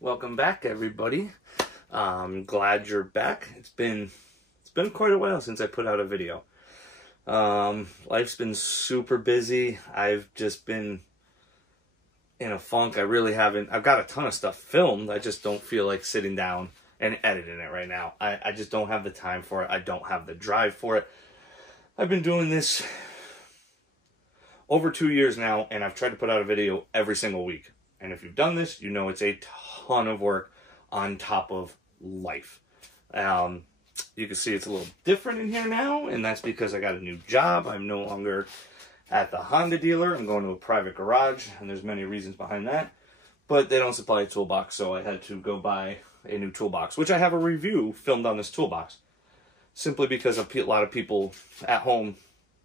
Welcome back, everybody. I'm glad you're back. It's been quite a while since I put out a video. Life's been super busy. I've just been in a funk. I've got a ton of stuff filmed. I just don't feel like sitting down and editing it right now. I just don't have the time for it. I don't have the drive for it. I've been doing this over 2 years now, and I've tried to put out a video every single week. And if you've done this, you know it's a ton of work on top of life. You can see it's a little different in here now, and that's because I got a new job. I'm no longer at the Honda dealer. I'm going to a private garage, and there's many reasons behind that. But they don't supply a toolbox, so I had to go buy a new toolbox, which I have a review filmed on this toolbox. Simply because a lot of people at home,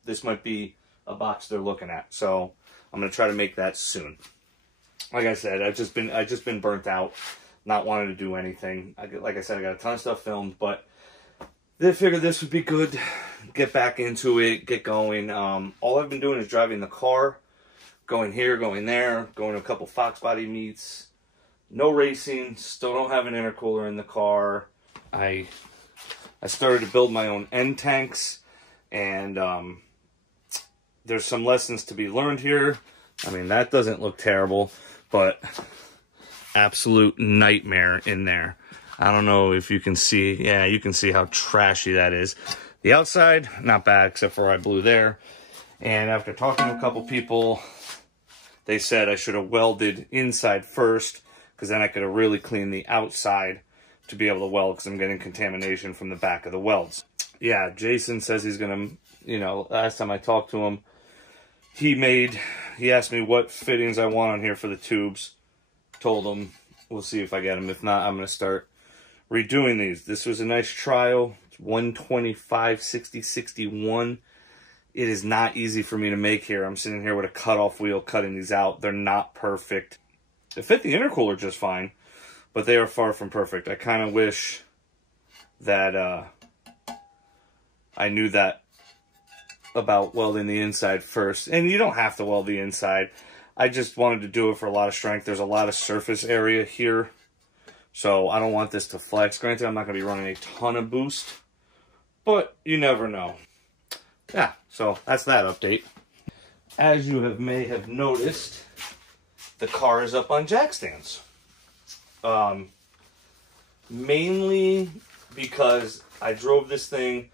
this might be a box they're looking at. So I'm going to try to make that soon. Like I said, I've just been burnt out, not wanting to do anything. Like I said, I got a ton of stuff filmed, but they figured this would be good. Get back into it, get going. All I've been doing is driving the car, going here, going there, going to a couple Fox Body meets. No racing. Still don't have an intercooler in the car. I started to build my own end tanks, and there's some lessons to be learned here. I mean, that doesn't look terrible, but absolute nightmare in there. I don't know if you can see. Yeah, you can see how trashy that is. The outside, not bad, except for I blew there. And after talking to a couple people, they said I should have welded inside first, because then I could have really cleaned the outside to be able to weld, because I'm getting contamination from the back of the welds. Yeah, Jason says he's going to, last time I talked to him, he asked me what fittings I want on here for the tubes. Told him, we'll see if I get them. If not, I'm going to start redoing these. This was a nice trial. It's 125, 60, 61. It is not easy for me to make here. I'm sitting here with a cutoff wheel cutting these out. They're not perfect. They fit the intercooler just fine, but they are far from perfect. I kind of wish that I knew that about welding the inside first. And you don't have to weld the inside. I just wanted to do it for a lot of strength. There's a lot of surface area here, so I don't want this to flex. Granted, I'm not going to be running a ton of boost, but you never know. Yeah, so that's that update. As you may have noticed, the car is up on jack stands. Mainly because I drove this thing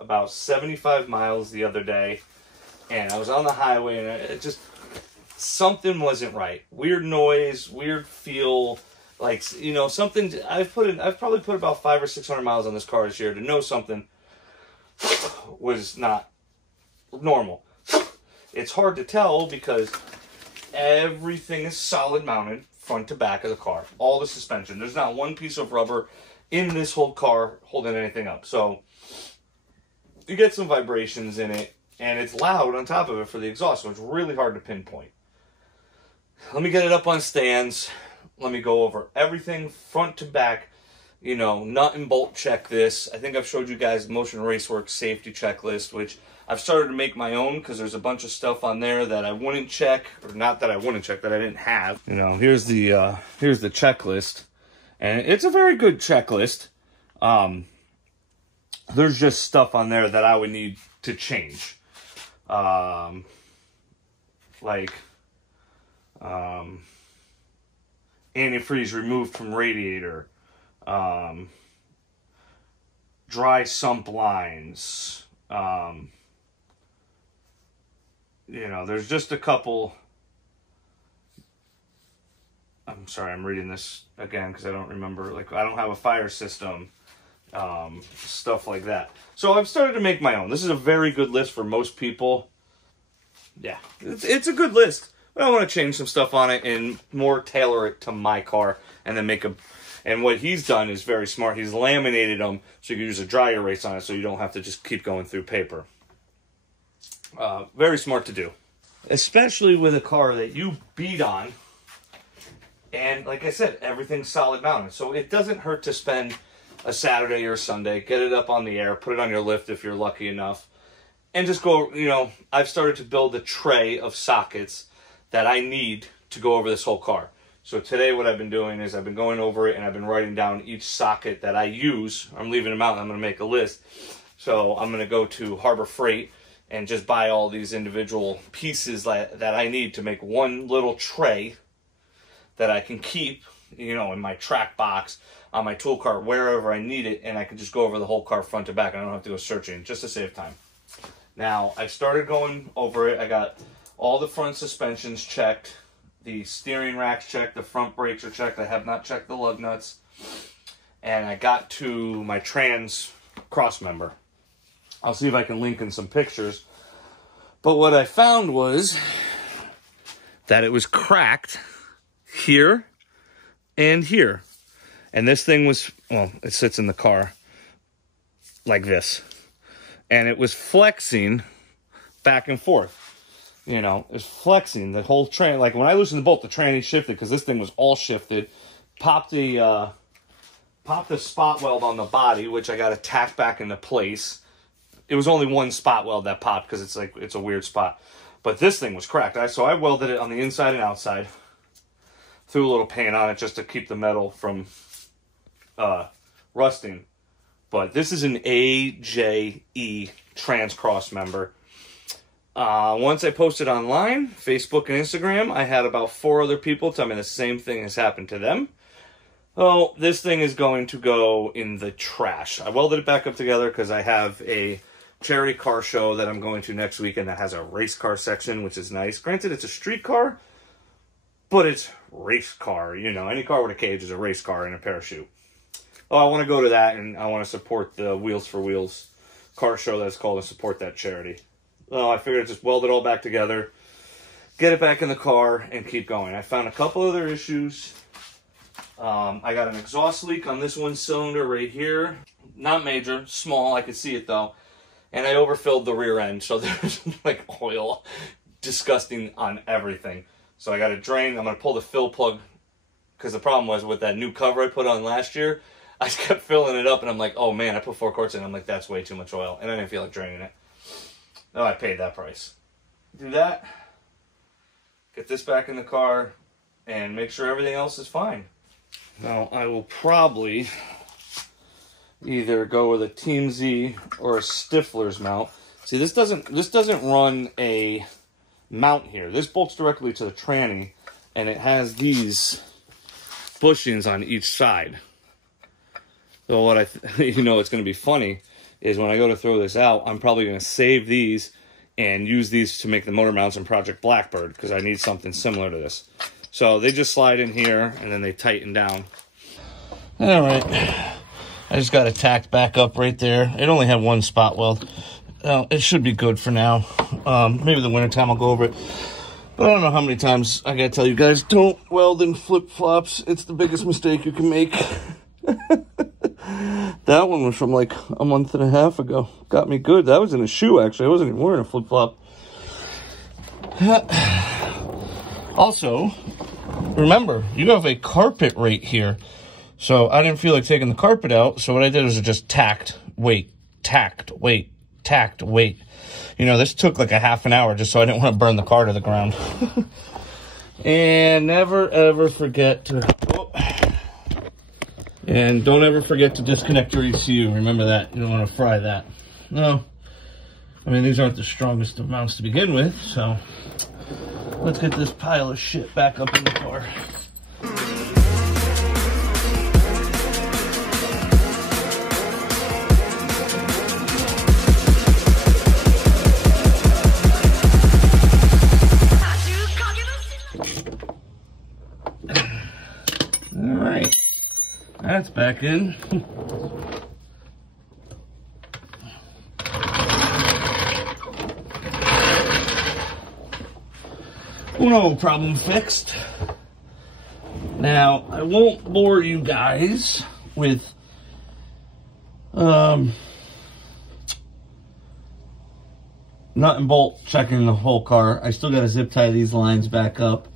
about 75 miles the other day, and I was on the highway, and it just, something wasn't right. Weird noise, weird feel, like, something. I've probably put about 500 or 600 miles on this car this year to know something was not normal. It's hard to tell because everything is solid mounted front to back of the car. All the suspension. There's not one piece of rubber in this whole car holding anything up. So you get some vibrations in it, and it's loud on top of it for the exhaust, so it's really hard to pinpoint. Let me get it up on stands. Let me go over everything front to back. Nut and bolt check this. I think I've showed you guys Motion Raceworks safety checklist, which I've started to make my own because there's a bunch of stuff on there that I wouldn't check, or not that I wouldn't check, that I didn't have. Here's the checklist, and it's a very good checklist. There's just stuff on there that I would need to change. Antifreeze removed from radiator. Dry sump lines. There's just a couple. I'm sorry, I'm reading this again because I don't remember. I don't have a fire system. Stuff like that. So I've started to make my own. This is a very good list for most people. Yeah, it's a good list. But I want to change some stuff on it and more tailor it to my car, and then make a. And what he's done is very smart. He's laminated them so you can use a dry erase on it, so you don't have to just keep going through paper. Very smart to do, especially with a car that you beat on. And like I said, everything's solid mounted, so it doesn't hurt to spend a Saturday or a Sunday, get it up on the air, put it on your lift if you're lucky enough, and just go, you know, I've started to build a tray of sockets that I need to go over this whole car. So today what I've been doing is I've been going over it and I've been writing down each socket that I use. I'm leaving them out and I'm going to make a list. So I'm going to go to Harbor Freight and just buy all these individual pieces that I need to make one little tray that I can keep, you know, in my track box, on my tool cart, wherever I need it, and I can just go over the whole car front to back and I don't have to go searching, just to save time. Now, I started going over it. I got all the front suspensions checked, the steering racks checked, the front brakes are checked. I have not checked the lug nuts. And I got to my trans cross member. I'll see if I can link in some pictures. But what I found was that it was cracked here and here. And this thing was, well, it sits in the car like this. And it was flexing back and forth. You know, it was flexing the whole train. Like when I loosened the bolt, the tranny shifted because this thing was all shifted. Popped the spot weld on the body, which I got to tack back into place. It was only one spot weld that popped because it's a weird spot. But this thing was cracked. So I welded it on the inside and outside. Threw a little paint on it just to keep the metal from rusting. But this is an AJE trans cross member. Once I posted online, Facebook and Instagram, I had about 4 other people tell me the same thing has happened to them. Oh, this thing is going to go in the trash. I welded it back up together because I have a charity car show that I'm going to next weekend that has a race car section, which is nice. Granted, it's a street car, but it's race car. You know, any car with a cage is a race car and a parachute. Oh, I want to go to that, and I want to support the Wheels for Wheels car show that's called, and support that charity. Well, I figured I'd just weld it all back together, get it back in the car, and keep going. I found a couple other issues. I got an exhaust leak on this one cylinder right here. Not major, small, I could see it though. And I overfilled the rear end, so there's like oil, disgusting on everything. So I got to drain, I'm going to pull the fill plug, because the problem was with that new cover I put on last year, I kept filling it up and I'm like, oh man, I put 4 quarts in, I'm like, that's way too much oil. And I didn't feel like draining it. No, I paid that price. Do that, get this back in the car, and make sure everything else is fine. Now, I will probably either go with a Team Z or a Stifler's mount. See, this doesn't run a mount here. This bolts directly to the tranny, and it has these bushings on each side. So what you know, it's going to be funny is when I go to throw this out, I'm probably going to save these and use these to make the motor mounts in Project Blackbird, because I need something similar to this. So they just slide in here and then they tighten down. All right, I just got it tacked back up right there. It only had 1 spot weld. It should be good for now. Maybe the wintertime I'll go over it. But I don't know how many times I gotta tell you guys, don't weld in flip-flops. It's the biggest mistake you can make. That one was from like a month and a half ago. Got me good. That was in a shoe, actually. I wasn't even wearing a flip-flop. Also, remember, you have a carpet right here. So I didn't feel like taking the carpet out. So what I did was I just tacked, weight, tacked, weight, tacked, weight. You know, this took like a half an hour just so I didn't want to burn the car to the ground. And never, ever forget to... Oh. And don't ever forget to disconnect your ECU. Remember that. You don't want to fry that. No. I mean, these aren't the strongest amounts to begin with, so let's get this pile of shit back up in the car. All right. That's back in. Uno problem fixed. Now, I won't bore you guys with nut and bolt checking the whole car. I still got to zip tie these lines back up.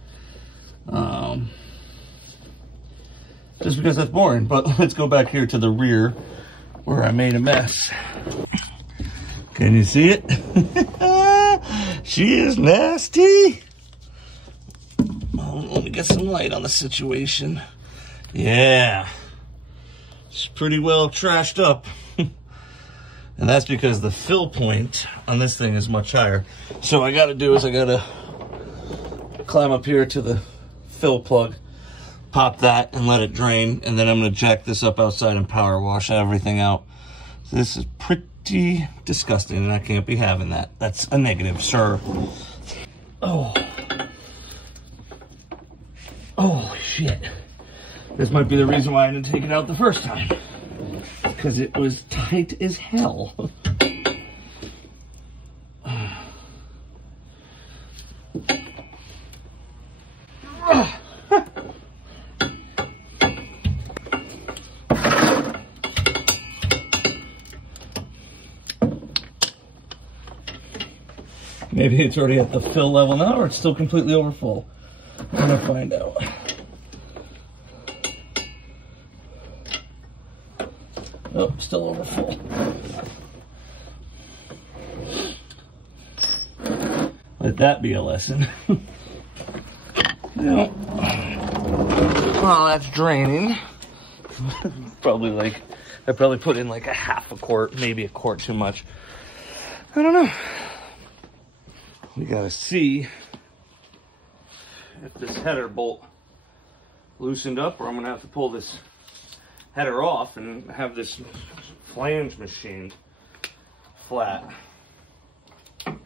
just because that's boring. But let's go back here to the rear where I made a mess. Can you see it? She is nasty. Oh, let me get some light on the situation. Yeah. It's pretty well trashed up. And that's because the fill point on this thing is much higher. So what I gotta do is I gotta climb up here to the fill plug, pop that and let it drain, and then I'm gonna jack this up outside and power wash everything out. This is pretty disgusting and I can't be having that. That's a negative, sir. Oh. Oh shit. This might be the reason why I didn't take it out the first time. Because it was tight as hell. Maybe it's already at the fill level now, or it's still completely over full. I'm gonna find out. Oh, still over full. Let that be a lesson. No. Well, that's draining. Probably like, I probably put in like a half a quart, maybe a quart too much. I don't know. We gotta see if this header bolt loosened up, or I'm gonna have to pull this header off and have this flange machine flat. A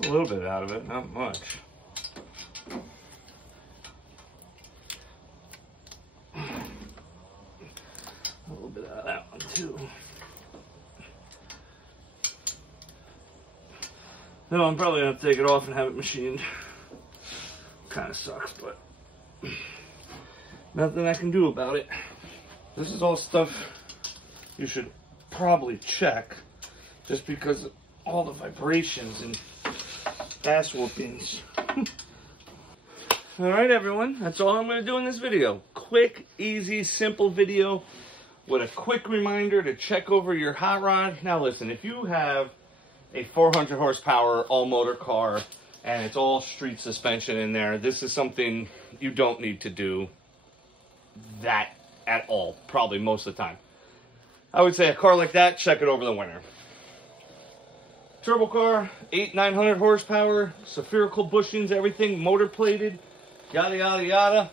little bit out of it, not much. A little bit out of that one too. No, I'm probably gonna have to take it off and have it machined. Kind of sucks, but nothing I can do about it. This is all stuff you should probably check, just because of all the vibrations and ass whoopings. All right, everyone, that's all I'm gonna do in this video. Quick, easy, simple video with a quick reminder to check over your hot rod. Now listen, if you have a 400 horsepower all motor car and it's all street suspension in there, this is something you don't need to do that at all, probably most of the time. I would say a car like that, check it over the winter. Turbo car, 800-900 horsepower, spherical bushings, everything motor plated, yada yada yada.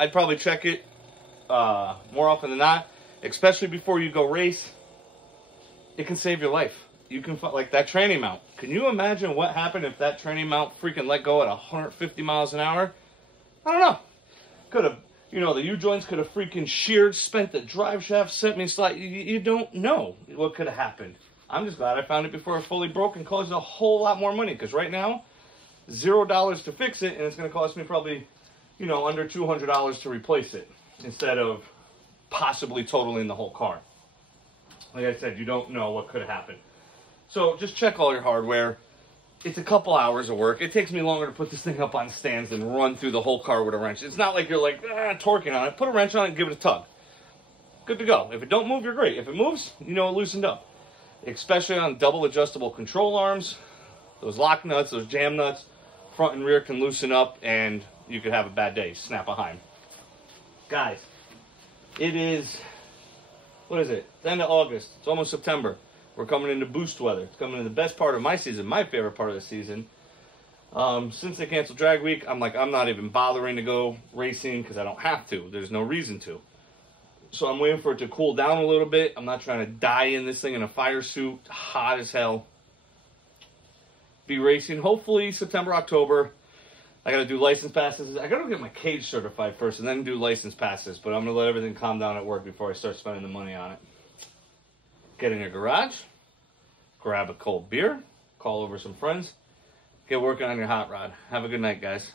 I'd probably check it more often than not, especially before you go race. It can save your life. You can, like that training mount. Can you imagine what happened if that training mount freaking let go at 150 miles an hour? I don't know. Could have, you know, the U-joints could have freaking sheared, spent the drive shaft, sent me slide. You don't know what could have happened. I'm just glad I found it before it fully broke and caused a whole lot more money. Because right now, $0 to fix it, and it's going to cost me probably, you know, under $200 to replace it, instead of possibly totaling the whole car. Like I said, you don't know what could have happened. So just check all your hardware. It's a couple hours of work. It takes me longer to put this thing up on stands than run through the whole car with a wrench. It's not like you're like, torquing on it. Put a wrench on it and give it a tug. Good to go. If it don't move, you're great. If it moves, you know it loosened up. Especially on double adjustable control arms. Those lock nuts, those jam nuts, front and rear can loosen up and you could have a bad day. Snap a Heim. Guys, it is, what is it? The end of August. It's almost September. We're coming into boost weather. It's coming in the best part of my season, my favorite part of the season. Since they canceled drag week, I'm like, I'm not even bothering to go racing because I don't have to. There's no reason to. So I'm waiting for it to cool down a little bit. I'm not trying to die in this thing in a fire suit, hot as hell. Be racing hopefully September, October. I got to do license passes. I got to get my cage certified first and then do license passes. But I'm going to let everything calm down at work before I start spending the money on it. Get in your garage, grab a cold beer, call over some friends, get working on your hot rod. Have a good night, guys.